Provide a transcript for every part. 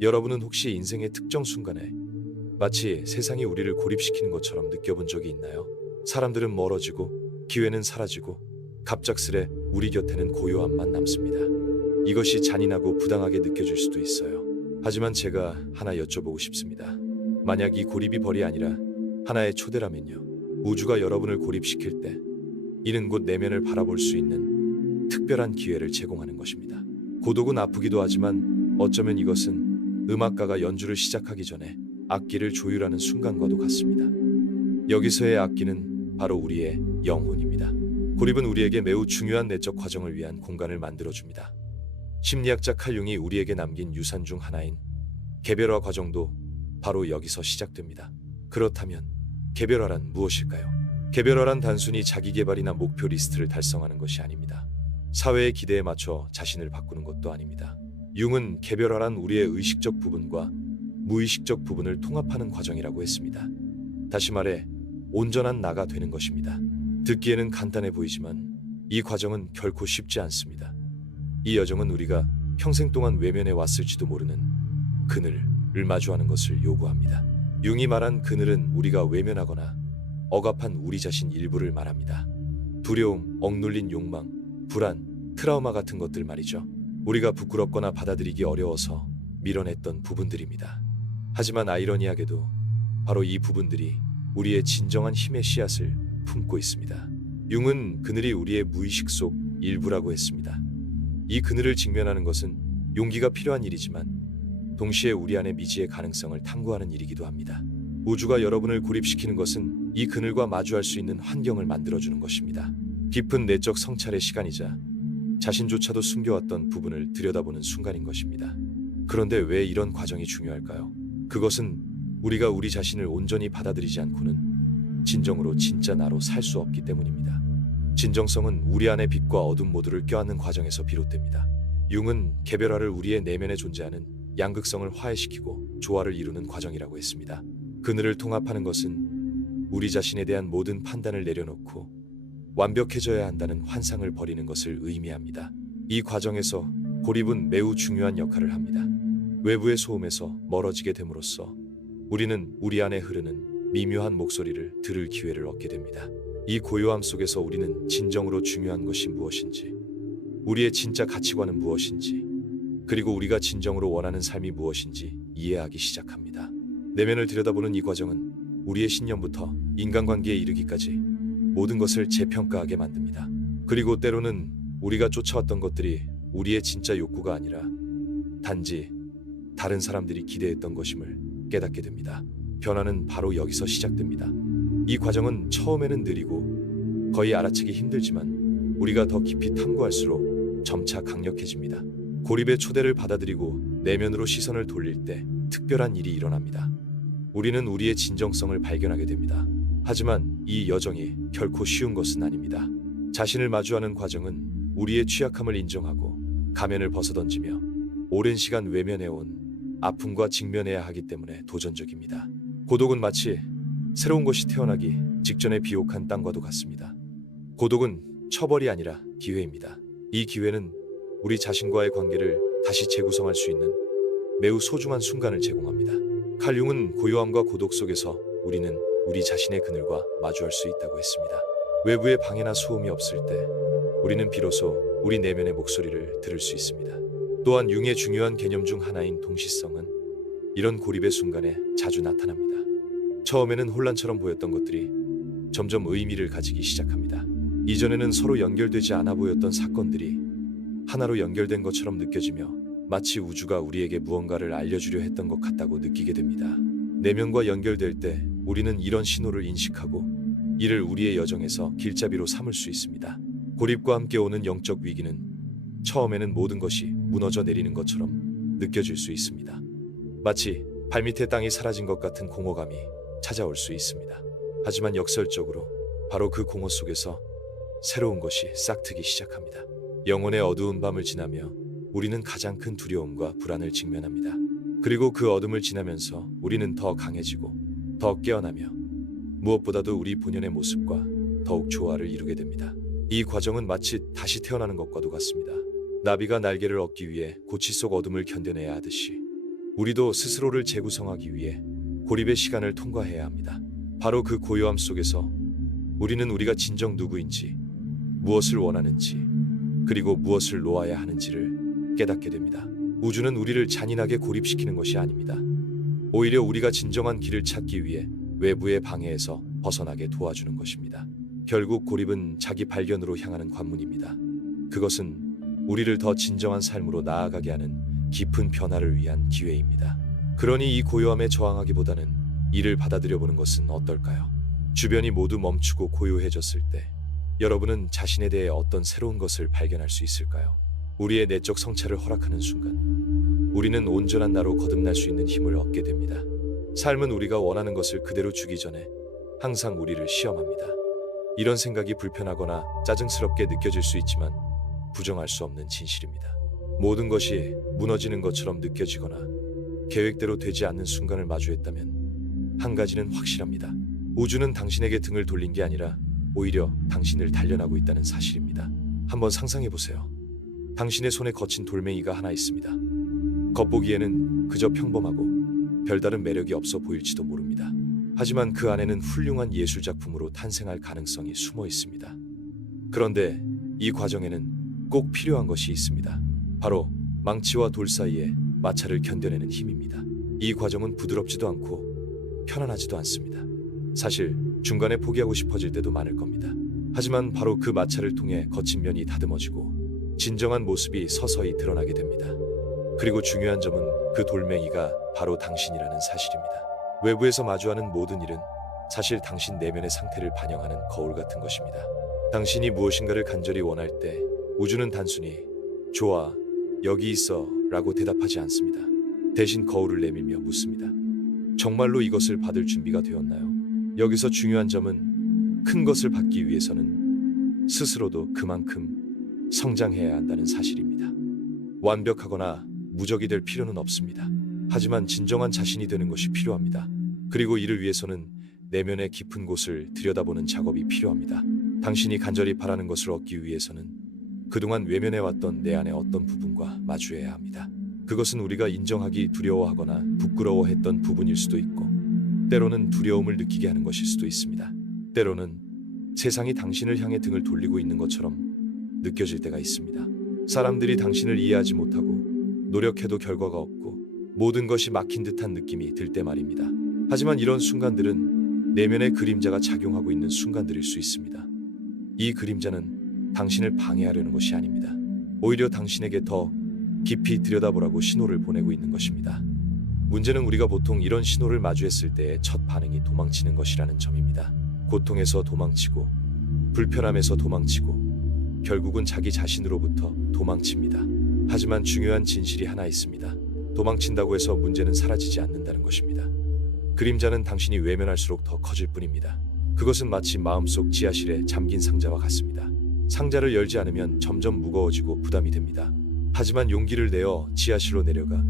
여러분은 혹시 인생의 특정 순간에 마치 세상이 우리를 고립시키는 것처럼 느껴본 적이 있나요? 사람들은 멀어지고 기회는 사라지고 갑작스레 우리 곁에는 고요함만 남습니다. 이것이 잔인하고 부당하게 느껴질 수도 있어요. 하지만 제가 하나 여쭤보고 싶습니다. 만약 이 고립이 벌이 아니라 하나의 초대라면요. 우주가 여러분을 고립시킬 때 이는 곧 내면을 바라볼 수 있는 특별한 기회를 제공하는 것입니다. 고독은 아프기도 하지만 어쩌면 이것은 음악가가 연주를 시작하기 전에 악기를 조율하는 순간과도 같습니다. 여기서의 악기는 바로 우리의 영혼입니다. 고립은 우리에게 매우 중요한 내적 과정을 위한 공간을 만들어줍니다. 심리학자 칼 융이 우리에게 남긴 유산 중 하나인 개별화 과정도 바로 여기서 시작됩니다. 그렇다면 개별화란 무엇일까요? 개별화란 단순히 자기개발이나 목표 리스트를 달성하는 것이 아닙니다. 사회의 기대에 맞춰 자신을 바꾸는 것도 아닙니다. 융은 개별화란 우리의 의식적 부분과 무의식적 부분을 통합하는 과정이라고 했습니다. 다시 말해 온전한 나가 되는 것입니다. 듣기에는 간단해 보이지만 이 과정은 결코 쉽지 않습니다. 이 여정은 우리가 평생 동안 외면해 왔을지도 모르는 그늘을 마주하는 것을 요구합니다. 융이 말한 그늘은 우리가 외면하거나 억압한 우리 자신 일부를 말합니다. 두려움, 억눌린 욕망, 불안, 트라우마 같은 것들 말이죠. 우리가 부끄럽거나 받아들이기 어려워서 밀어냈던 부분들입니다. 하지만 아이러니하게도 바로 이 부분들이 우리의 진정한 힘의 씨앗을 품고 있습니다. 융은 그늘이 우리의 무의식 속 일부라고 했습니다. 이 그늘을 직면하는 것은 용기가 필요한 일이지만 동시에 우리 안의 미지의 가능성을 탐구하는 일이기도 합니다. 우주가 여러분을 고립시키는 것은 이 그늘과 마주할 수 있는 환경을 만들어주는 것입니다. 깊은 내적 성찰의 시간이자 자신조차도 숨겨왔던 부분을 들여다보는 순간인 것입니다. 그런데 왜 이런 과정이 중요할까요? 그것은 우리가 우리 자신을 온전히 받아들이지 않고는 진정으로 진짜 나로 살 수 없기 때문입니다. 진정성은 우리 안의 빛과 어둠 모두를 껴안는 과정에서 비롯됩니다. 융은 개별화를 우리의 내면에 존재하는 양극성을 화해시키고 조화를 이루는 과정이라고 했습니다. 그늘을 통합하는 것은 우리 자신에 대한 모든 판단을 내려놓고 완벽해져야 한다는 환상을 버리는 것을 의미합니다. 이 과정에서 고립은 매우 중요한 역할을 합니다. 외부의 소음에서 멀어지게 됨으로써 우리는 우리 안에 흐르는 미묘한 목소리를 들을 기회를 얻게 됩니다. 이 고요함 속에서 우리는 진정으로 중요한 것이 무엇인지, 우리의 진짜 가치관은 무엇인지, 그리고 우리가 진정으로 원하는 삶이 무엇인지 이해하기 시작합니다. 내면을 들여다보는 이 과정은 우리의 신념부터 인간관계에 이르기까지 모든 것을 재평가하게 만듭니다. 그리고 때로는 우리가 쫓아왔던 것들이 우리의 진짜 욕구가 아니라 단지 다른 사람들이 기대했던 것임을 깨닫게 됩니다. 변화는 바로 여기서 시작됩니다. 이 과정은 처음에는 느리고 거의 알아채기 힘들지만 우리가 더 깊이 탐구할수록 점차 강력해집니다. 고립의 초대를 받아들이고 내면으로 시선을 돌릴 때 특별한 일이 일어납니다. 우리는 우리의 진정성을 발견하게 됩니다. 하지만 이 여정이 결코 쉬운 것은 아닙니다. 자신을 마주하는 과정은 우리의 취약함을 인정하고 가면을 벗어던지며 오랜 시간 외면해온 아픔과 직면해야 하기 때문에 도전적입니다. 고독은 마치 새로운 것이 태어나기 직전에 비옥한 땅과도 같습니다. 고독은 처벌이 아니라 기회입니다. 이 기회는 우리 자신과의 관계를 다시 재구성할 수 있는 매우 소중한 순간을 제공합니다. 칼 융은 고요함과 고독 속에서 우리는 우리 자신의 그늘과 마주할 수 있다고 했습니다. 외부의 방해나 소음이 없을 때 우리는 비로소 우리 내면의 목소리를 들을 수 있습니다. 또한 융의 중요한 개념 중 하나인 동시성은 이런 고립의 순간에 자주 나타납니다. 처음에는 혼란처럼 보였던 것들이 점점 의미를 가지기 시작합니다. 이전에는 서로 연결되지 않아 보였던 사건들이 하나로 연결된 것처럼 느껴지며 마치 우주가 우리에게 무언가를 알려주려 했던 것 같다고 느끼게 됩니다. 내면과 연결될 때 우리는 이런 신호를 인식하고 이를 우리의 여정에서 길잡이로 삼을 수 있습니다. 고립과 함께 오는 영적 위기는 처음에는 모든 것이 무너져 내리는 것처럼 느껴질 수 있습니다. 마치 발밑에 땅이 사라진 것 같은 공허감이 찾아올 수 있습니다. 하지만 역설적으로 바로 그 공허 속에서 새로운 것이 싹트기 시작합니다. 영혼의 어두운 밤을 지나며 우리는 가장 큰 두려움과 불안을 직면합니다. 그리고 그 어둠을 지나면서 우리는 더 강해지고 더 깨어나며 무엇보다도 우리 본연의 모습과 더욱 조화를 이루게 됩니다. 이 과정은 마치 다시 태어나는 것과도 같습니다. 나비가 날개를 얻기 위해 고치 속 어둠을 견뎌내야 하듯이 우리도 스스로를 재구성하기 위해 고립의 시간을 통과해야 합니다. 바로 그 고요함 속에서 우리는 우리가 진정 누구인지, 무엇을 원하는지, 그리고 무엇을 놓아야 하는지를 깨닫게 됩니다. 우주는 우리를 잔인하게 고립시키는 것이 아닙니다. 오히려 우리가 진정한 길을 찾기 위해 외부의 방해에서 벗어나게 도와주는 것입니다. 결국 고립은 자기 발견으로 향하는 관문입니다. 그것은 우리를 더 진정한 삶으로 나아가게 하는 깊은 변화를 위한 기회입니다. 그러니 이 고요함에 저항하기보다는 이를 받아들여보는 것은 어떨까요? 주변이 모두 멈추고 고요해졌을 때 여러분은 자신에 대해 어떤 새로운 것을 발견할 수 있을까요? 우리의 내적 성찰을 허락하는 순간 우리는 온전한 나로 거듭날 수 있는 힘을 얻게 됩니다. 삶은 우리가 원하는 것을 그대로 주기 전에 항상 우리를 시험합니다. 이런 생각이 불편하거나 짜증스럽게 느껴질 수 있지만 부정할 수 없는 진실입니다. 모든 것이 무너지는 것처럼 느껴지거나 계획대로 되지 않는 순간을 마주했다면 한 가지는 확실합니다. 우주는 당신에게 등을 돌린 게 아니라 오히려 당신을 단련하고 있다는 사실입니다. 한번 상상해 보세요. 당신의 손에 거친 돌멩이가 하나 있습니다. 겉보기에는 그저 평범하고 별다른 매력이 없어 보일지도 모릅니다. 하지만 그 안에는 훌륭한 예술 작품으로 탄생할 가능성이 숨어 있습니다. 그런데 이 과정에는 꼭 필요한 것이 있습니다. 바로 망치와 돌 사이에 마찰을 견뎌내는 힘입니다. 이 과정은 부드럽지도 않고 편안하지도 않습니다. 사실 중간에 포기하고 싶어질 때도 많을 겁니다. 하지만 바로 그 마찰을 통해 거친 면이 다듬어지고 진정한 모습이 서서히 드러나게 됩니다. 그리고 중요한 점은 그 돌멩이가 바로 당신이라는 사실입니다. 외부에서 마주하는 모든 일은 사실 당신 내면의 상태를 반영하는 거울 같은 것입니다. 당신이 무엇인가를 간절히 원할 때 우주는 단순히 좋아, 여기 있어 라고 대답하지 않습니다. 대신 거울을 내밀며 묻습니다. 정말로 이것을 받을 준비가 되었나요? 여기서 중요한 점은 큰 것을 받기 위해서는 스스로도 그만큼 성장해야 한다는 사실입니다. 완벽하거나 무적이 될 필요는 없습니다. 하지만 진정한 자신이 되는 것이 필요합니다. 그리고 이를 위해서는 내면의 깊은 곳을 들여다보는 작업이 필요합니다. 당신이 간절히 바라는 것을 얻기 위해서는 그동안 외면해왔던 내 안의 어떤 부분과 마주해야 합니다. 그것은 우리가 인정하기 두려워하거나 부끄러워했던 부분일 수도 있고 때로는 두려움을 느끼게 하는 것일 수도 있습니다. 때로는 세상이 당신을 향해 등을 돌리고 있는 것처럼 느껴질 때가 있습니다. 사람들이 당신을 이해하지 못하고 노력해도 결과가 없고 모든 것이 막힌 듯한 느낌이 들 때 말입니다. 하지만 이런 순간들은 내면의 그림자가 작용하고 있는 순간들일 수 있습니다. 이 그림자는 당신을 방해하려는 것이 아닙니다. 오히려 당신에게 더 깊이 들여다보라고 신호를 보내고 있는 것입니다. 문제는 우리가 보통 이런 신호를 마주했을 때의 첫 반응이 도망치는 것이라는 점입니다. 고통에서 도망치고 불편함에서 도망치고 결국은 자기 자신으로부터 도망칩니다. 하지만 중요한 진실이 하나 있습니다. 도망친다고 해서 문제는 사라지지 않는다는 것입니다. 그림자는 당신이 외면할수록 더 커질 뿐입니다. 그것은 마치 마음속 지하실에 잠긴 상자와 같습니다. 상자를 열지 않으면 점점 무거워지고 부담이 됩니다. 하지만 용기를 내어 지하실로 내려가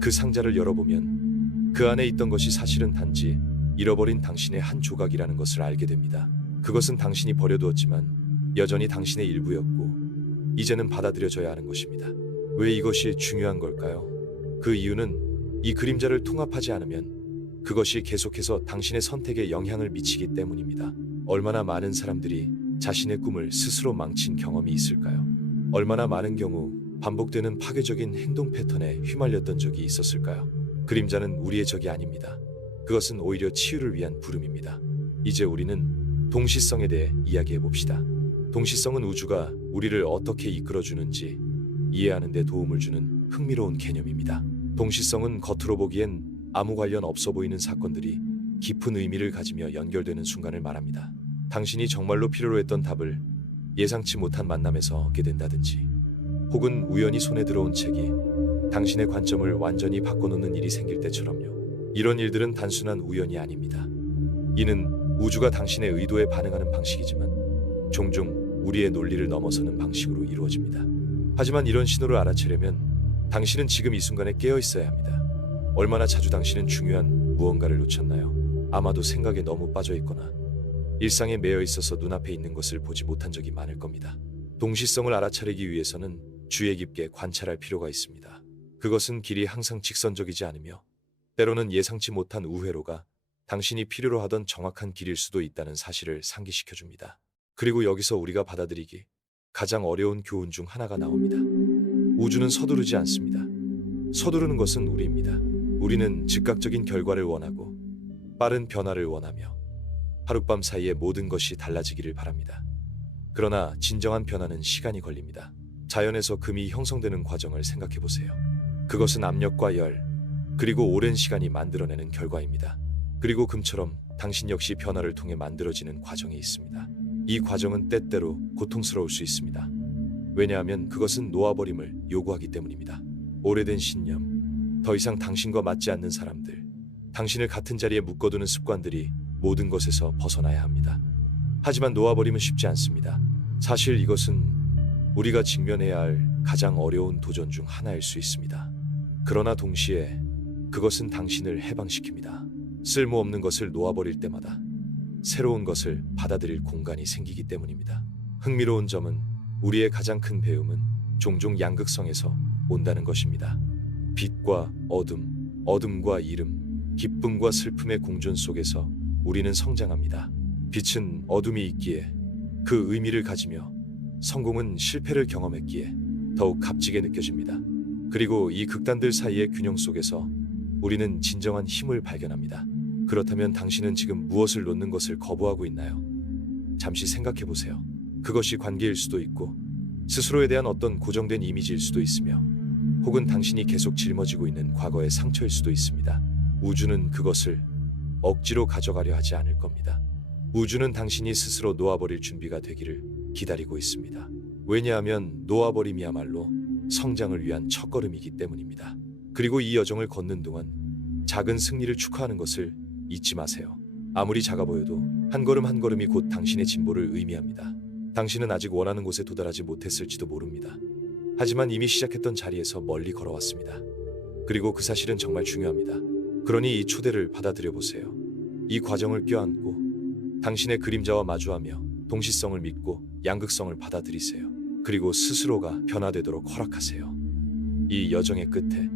그 상자를 열어보면 그 안에 있던 것이 사실은 단지 잃어버린 당신의 한 조각이라는 것을 알게 됩니다. 그것은 당신이 버려두었지만 여전히 당신의 일부였고 이제는 받아들여져야 하는 것입니다. 왜 이것이 중요한 걸까요? 그 이유는 이 그림자를 통합하지 않으면 그것이 계속해서 당신의 선택에 영향을 미치기 때문입니다. 얼마나 많은 사람들이 자신의 꿈을 스스로 망친 경험이 있을까요? 얼마나 많은 경우 반복되는 파괴적인 행동 패턴에 휘말렸던 적이 있었을까요? 그림자는 우리의 적이 아닙니다. 그것은 오히려 치유를 위한 부름입니다. 이제 우리는 동시성에 대해 이야기해 봅시다. 동시성은 우주가 우리를 어떻게 이끌어주는지 이해하는 데 도움을 주는 흥미로운 개념입니다. 동시성은 겉으로 보기엔 아무 관련 없어 보이는 사건들이 깊은 의미를 가지며 연결되는 순간을 말합니다. 당신이 정말로 필요로 했던 답을 예상치 못한 만남에서 얻게 된다든지 혹은 우연히 손에 들어온 책이 당신의 관점을 완전히 바꿔놓는 일이 생길 때처럼요. 이런 일들은 단순한 우연이 아닙니다. 이는 우주가 당신의 의도에 반응하는 방식이지만 종종 우리의 논리를 넘어서는 방식으로 이루어집니다. 하지만 이런 신호를 알아채려면 당신은 지금 이 순간에 깨어 있어야 합니다. 얼마나 자주 당신은 중요한 무언가를 놓쳤나요? 아마도 생각에 너무 빠져 있거나 일상에 매여 있어서 눈앞에 있는 것을 보지 못한 적이 많을 겁니다. 동시성을 알아차리기 위해서는 주의 깊게 관찰할 필요가 있습니다. 그것은 길이 항상 직선적이지 않으며 때로는 예상치 못한 우회로가 당신이 필요로 하던 정확한 길일 수도 있다는 사실을 상기시켜 줍니다. 그리고 여기서 우리가 받아들이기 가장 어려운 교훈 중 하나가 나옵니다. 우주는 서두르지 않습니다. 서두르는 것은 우리입니다. 우리는 즉각적인 결과를 원하고 빠른 변화를 원하며 하룻밤 사이에 모든 것이 달라지기를 바랍니다. 그러나 진정한 변화는 시간이 걸립니다. 자연에서 금이 형성되는 과정을 생각해 보세요. 그것은 압력과 열, 그리고 오랜 시간이 만들어내는 결과입니다. 그리고 금처럼 당신 역시 변화를 통해 만들어지는 과정이 있습니다. 이 과정은 때때로 고통스러울 수 있습니다. 왜냐하면 그것은 놓아버림을 요구하기 때문입니다. 오래된 신념, 더 이상 당신과 맞지 않는 사람들, 당신을 같은 자리에 묶어두는 습관들이 모든 것에서 벗어나야 합니다. 하지만 놓아버림은 쉽지 않습니다. 사실 이것은 우리가 직면해야 할 가장 어려운 도전 중 하나일 수 있습니다. 그러나 동시에 그것은 당신을 해방시킵니다. 쓸모없는 것을 놓아버릴 때마다 새로운 것을 받아들일 공간이 생기기 때문입니다. 흥미로운 점은 우리의 가장 큰 배움은 종종 양극성에서 온다는 것입니다. 빛과 어둠, 어둠과 이름, 기쁨과 슬픔의 공존 속에서 우리는 성장합니다. 빛은 어둠이 있기에 그 의미를 가지며 성공은 실패를 경험했기에 더욱 값지게 느껴집니다. 그리고 이 극단들 사이의 균형 속에서 우리는 진정한 힘을 발견합니다. 그렇다면 당신은 지금 무엇을 놓는 것을 거부하고 있나요? 잠시 생각해 보세요. 그것이 관계일 수도 있고 스스로에 대한 어떤 고정된 이미지일 수도 있으며 혹은 당신이 계속 짊어지고 있는 과거의 상처일 수도 있습니다. 우주는 그것을 억지로 가져가려 하지 않을 겁니다. 우주는 당신이 스스로 놓아버릴 준비가 되기를 기다리고 있습니다. 왜냐하면 놓아버림이야말로 성장을 위한 첫걸음이기 때문입니다. 그리고 이 여정을 걷는 동안 작은 승리를 축하하는 것을 잊지 마세요. 아무리 작아 보여도 한 걸음 한 걸음이 곧 당신의 진보를 의미합니다. 당신은 아직 원하는 곳에 도달하지 못했을지도 모릅니다. 하지만 이미 시작했던 자리에서 멀리 걸어왔습니다. 그리고 그 사실은 정말 중요합니다. 그러니 이 초대를 받아들여 보세요. 이 과정을 껴안고 당신의 그림자와 마주하며 동시성을 믿고 양극성을 받아들이세요. 그리고 스스로가 변화되도록 허락하세요. 이 여정의 끝에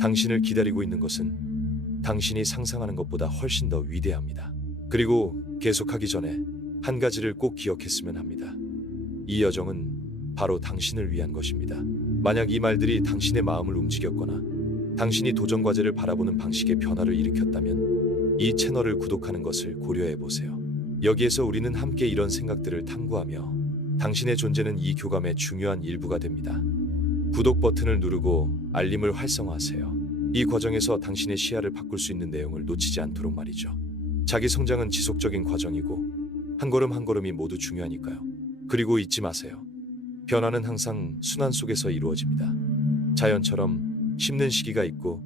당신을 기다리고 있는 것은 당신이 상상하는 것보다 훨씬 더 위대합니다. 그리고 계속하기 전에 한 가지를 꼭 기억했으면 합니다. 이 여정은 바로 당신을 위한 것입니다. 만약 이 말들이 당신의 마음을 움직였거나 당신이 도전 과제를 바라보는 방식의 변화를 일으켰다면 이 채널을 구독하는 것을 고려해 보세요. 여기에서 우리는 함께 이런 생각들을 탐구하며 당신의 존재는 이 교감의 중요한 일부가 됩니다. 구독 버튼을 누르고 알림을 활성화하세요. 이 과정에서 당신의 시야를 바꿀 수 있는 내용을 놓치지 않도록 말이죠. 자기 성장은 지속적인 과정이고 한 걸음 한 걸음이 모두 중요하니까요. 그리고 잊지 마세요. 변화는 항상 순환 속에서 이루어집니다. 자연처럼 심는 시기가 있고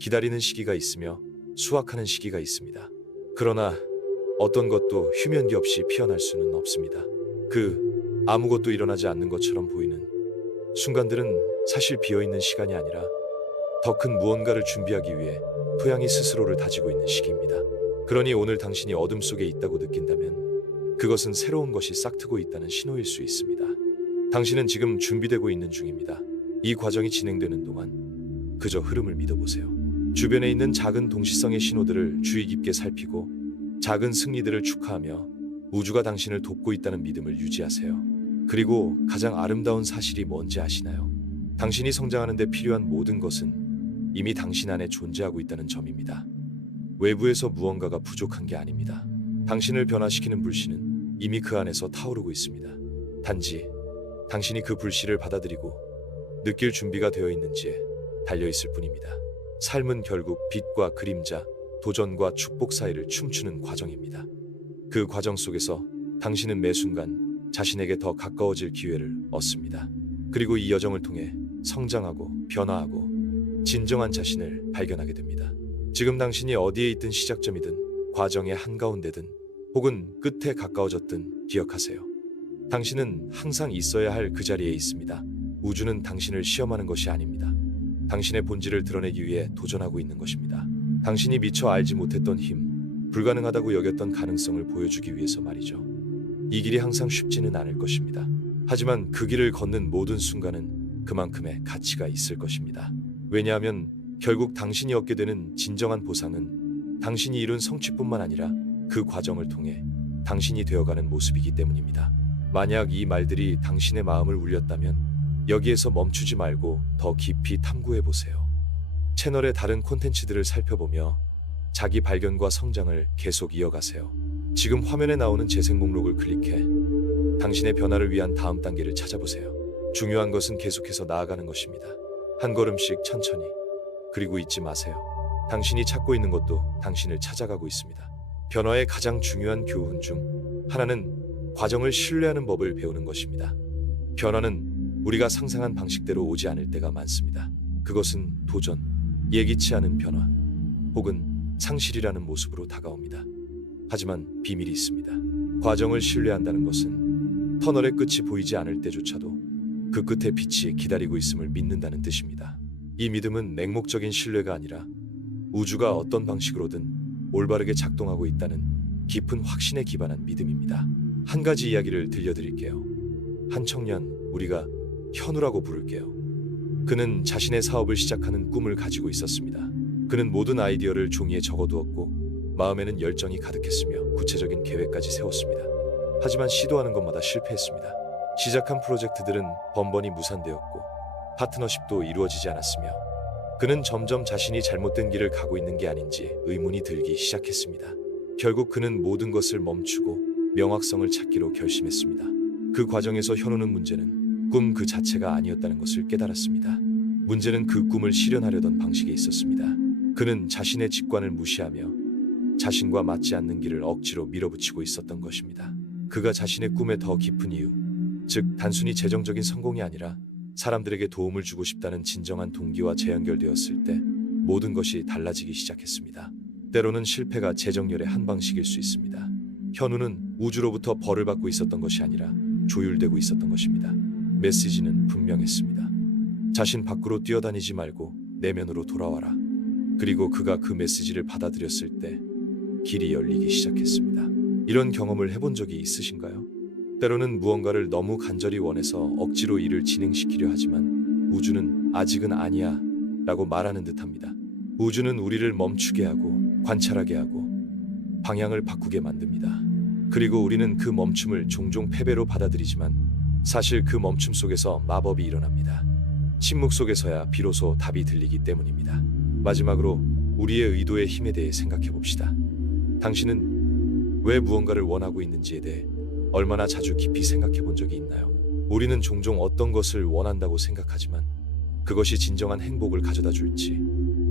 기다리는 시기가 있으며 수확하는 시기가 있습니다. 그러나 어떤 것도 휴면기 없이 피어날 수는 없습니다. 아무것도 일어나지 않는 것처럼 보이는 순간들은 사실 비어있는 시간이 아니라 더 큰 무언가를 준비하기 위해 토양이 스스로를 다지고 있는 시기입니다. 그러니 오늘 당신이 어둠 속에 있다고 느낀다면 그것은 새로운 것이 싹트고 있다는 신호일 수 있습니다. 당신은 지금 준비되고 있는 중입니다. 이 과정이 진행되는 동안 그저 흐름을 믿어보세요. 주변에 있는 작은 동시성의 신호들을 주의 깊게 살피고 작은 승리들을 축하하며 우주가 당신을 돕고 있다는 믿음을 유지하세요. 그리고 가장 아름다운 사실이 뭔지 아시나요? 당신이 성장하는 데 필요한 모든 것은 이미 당신 안에 존재하고 있다는 점입니다. 외부에서 무언가가 부족한 게 아닙니다. 당신을 변화시키는 불씨는 이미 그 안에서 타오르고 있습니다. 단지 당신이 그 불씨를 받아들이고 느낄 준비가 되어 있는지에 달려있을 뿐입니다. 삶은 결국 빛과 그림자, 도전과 축복 사이를 춤추는 과정입니다. 그 과정 속에서 당신은 매 순간 자신에게 더 가까워질 기회를 얻습니다. 그리고 이 여정을 통해 성장하고 변화하고 진정한 자신을 발견하게 됩니다. 지금 당신이 어디에 있든 시작점이든 과정의 한가운데든 혹은 끝에 가까워졌든 기억하세요. 당신은 항상 있어야 할 그 자리에 있습니다. 우주는 당신을 시험하는 것이 아닙니다. 당신의 본질을 드러내기 위해 도전하고 있는 것입니다. 당신이 미처 알지 못했던 힘, 불가능하다고 여겼던 가능성을 보여주기 위해서 말이죠. 이 길이 항상 쉽지는 않을 것입니다. 하지만 그 길을 걷는 모든 순간은 그만큼의 가치가 있을 것입니다. 왜냐하면 결국 당신이 얻게 되는 진정한 보상은 당신이 이룬 성취뿐만 아니라 그 과정을 통해 당신이 되어가는 모습이기 때문입니다. 만약 이 말들이 당신의 마음을 울렸다면 여기에서 멈추지 말고 더 깊이 탐구해 보세요. 채널의 다른 콘텐츠들을 살펴보며 자기 발견과 성장을 계속 이어가세요. 지금 화면에 나오는 재생 목록을 클릭해 당신의 변화를 위한 다음 단계를 찾아보세요. 중요한 것은 계속해서 나아가는 것입니다. 한 걸음씩 천천히. 그리고 잊지 마세요. 당신이 찾고 있는 것도 당신을 찾아가고 있습니다. 변화의 가장 중요한 교훈 중 하나는 과정을 신뢰하는 법을 배우는 것입니다. 변화는 우리가 상상한 방식대로 오지 않을 때가 많습니다. 그것은 도전, 예기치 않은 변화, 혹은 상실이라는 모습으로 다가옵니다. 하지만 비밀이 있습니다. 과정을 신뢰한다는 것은 터널의 끝이 보이지 않을 때조차도 그 끝에 빛이 기다리고 있음을 믿는다는 뜻입니다. 이 믿음은 맹목적인 신뢰가 아니라 우주가 어떤 방식으로든 올바르게 작동하고 있다는 깊은 확신에 기반한 믿음입니다. 한 가지 이야기를 들려드릴게요. 한 청년, 우리가 현우라고 부를게요. 그는 자신의 사업을 시작하는 꿈을 가지고 있었습니다. 그는 모든 아이디어를 종이에 적어두었고 마음에는 열정이 가득했으며 구체적인 계획까지 세웠습니다. 하지만 시도하는 것마다 실패했습니다. 시작한 프로젝트들은 번번이 무산되었고 파트너십도 이루어지지 않았으며 그는 점점 자신이 잘못된 길을 가고 있는 게 아닌지 의문이 들기 시작했습니다. 결국 그는 모든 것을 멈추고 명확성을 찾기로 결심했습니다. 그 과정에서 현우는 문제는 꿈 그 자체가 아니었다는 것을 깨달았습니다. 문제는 그 꿈을 실현하려던 방식에 있었습니다. 그는 자신의 직관을 무시하며 자신과 맞지 않는 길을 억지로 밀어붙이고 있었던 것입니다. 그가 자신의 꿈에 더 깊은 이유, 즉 단순히 재정적인 성공이 아니라 사람들에게 도움을 주고 싶다는 진정한 동기와 재연결되었을 때 모든 것이 달라지기 시작했습니다. 때로는 실패가 재정렬의 한 방식일 수 있습니다. 현우는 우주로부터 벌을 받고 있었던 것이 아니라 조율되고 있었던 것입니다. 메시지는 분명했습니다. 자신 밖으로 뛰어다니지 말고 내면으로 돌아와라. 그리고 그가 그 메시지를 받아들였을 때 길이 열리기 시작했습니다. 이런 경험을 해본 적이 있으신가요? 때로는 무언가를 너무 간절히 원해서 억지로 일을 진행시키려 하지만 우주는 아직은 아니야 라고 말하는 듯합니다. 우주는 우리를 멈추게 하고 관찰하게 하고 방향을 바꾸게 만듭니다. 그리고 우리는 그 멈춤을 종종 패배로 받아들이지만 사실 그 멈춤 속에서 마법이 일어납니다. 침묵 속에서야 비로소 답이 들리기 때문입니다. 마지막으로 우리의 의도의 힘에 대해 생각해 봅시다. 당신은 왜 무언가를 원하고 있는지에 대해 얼마나 자주 깊이 생각해 본 적이 있나요? 우리는 종종 어떤 것을 원한다고 생각하지만 그것이 진정한 행복을 가져다 줄지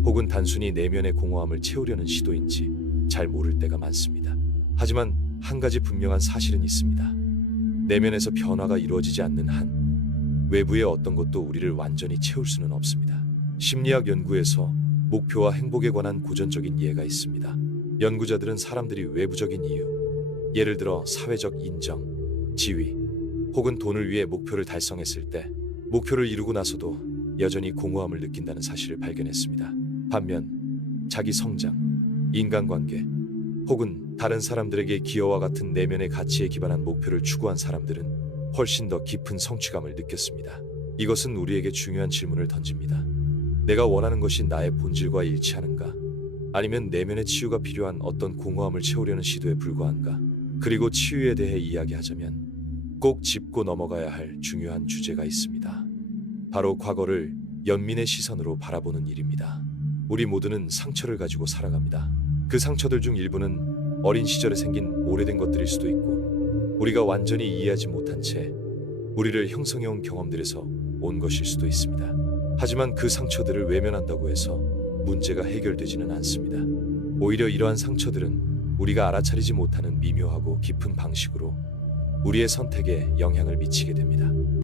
혹은 단순히 내면의 공허함을 채우려는 시도인지 잘 모를 때가 많습니다. 하지만 한 가지 분명한 사실은 있습니다. 내면에서 변화가 이루어지지 않는 한 외부의 어떤 것도 우리를 완전히 채울 수는 없습니다. 심리학 연구에서 목표와 행복에 관한 고전적인 이해가 있습니다. 연구자들은 사람들이 외부적인 이유, 예를 들어 사회적 인정, 지위, 혹은 돈을 위해 목표를 달성했을 때 목표를 이루고 나서도 여전히 공허함을 느낀다는 사실을 발견했습니다. 반면 자기 성장, 인간관계, 혹은 다른 사람들에게 기여와 같은 내면의 가치에 기반한 목표를 추구한 사람들은 훨씬 더 깊은 성취감을 느꼈습니다. 이것은 우리에게 중요한 질문을 던집니다. 내가 원하는 것이 나의 본질과 일치하는가? 아니면 내면의 치유가 필요한 어떤 공허함을 채우려는 시도에 불과한가? 그리고 치유에 대해 이야기하자면 꼭 짚고 넘어가야 할 중요한 주제가 있습니다. 바로 과거를 연민의 시선으로 바라보는 일입니다. 우리 모두는 상처를 가지고 살아갑니다. 그 상처들 중 일부는 어린 시절에 생긴 오래된 것들일 수도 있고 우리가 완전히 이해하지 못한 채 우리를 형성해온 경험들에서 온 것일 수도 있습니다. 하지만 그 상처들을 외면한다고 해서 문제가 해결되지는 않습니다. 오히려 이러한 상처들은 우리가 알아차리지 못하는 미묘하고 깊은 방식으로 우리의 선택에 영향을 미치게 됩니다.